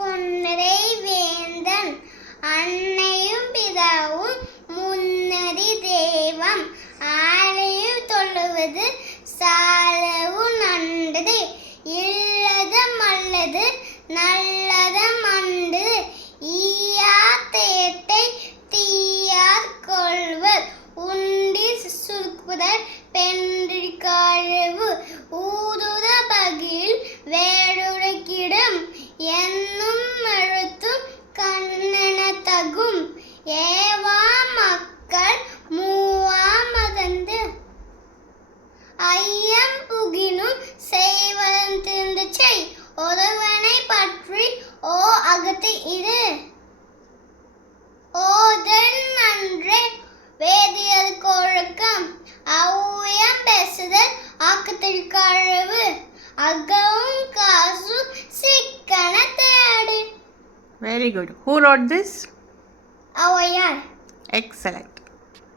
பொன்னரை வேந்தன் அன்னையும் பிதாவும் முன்னறி தெய்வம் ஆலையும் தொழுவது சாலவு நன்றது இல்லதம் அல்லது நல்லதம் அன்று ஈயா தேட்டை தீயார் கொள்வர் உண்டி சுருக்குதல் பென்றிக்காழ்வு ஊதுத பகில் வேடுடைக்கிடும் என்னும் எழுத்தும் கண்ணென தகும் ஏவா மக்கள் மூவா மதந்து ஐயம் புகினும் செய்வதன் திருந்து செய் ஒருவனை பற்றி ஓ அகத்து இரு ஓதல் நன்றே வேதியது கொழுக்கம் அவ்வியம் பேசுதல் ஆக்கத்திற்கழிவு அகவும் காசு சிக்கன தேடு. Very good. Who wrote this? Our Excellent.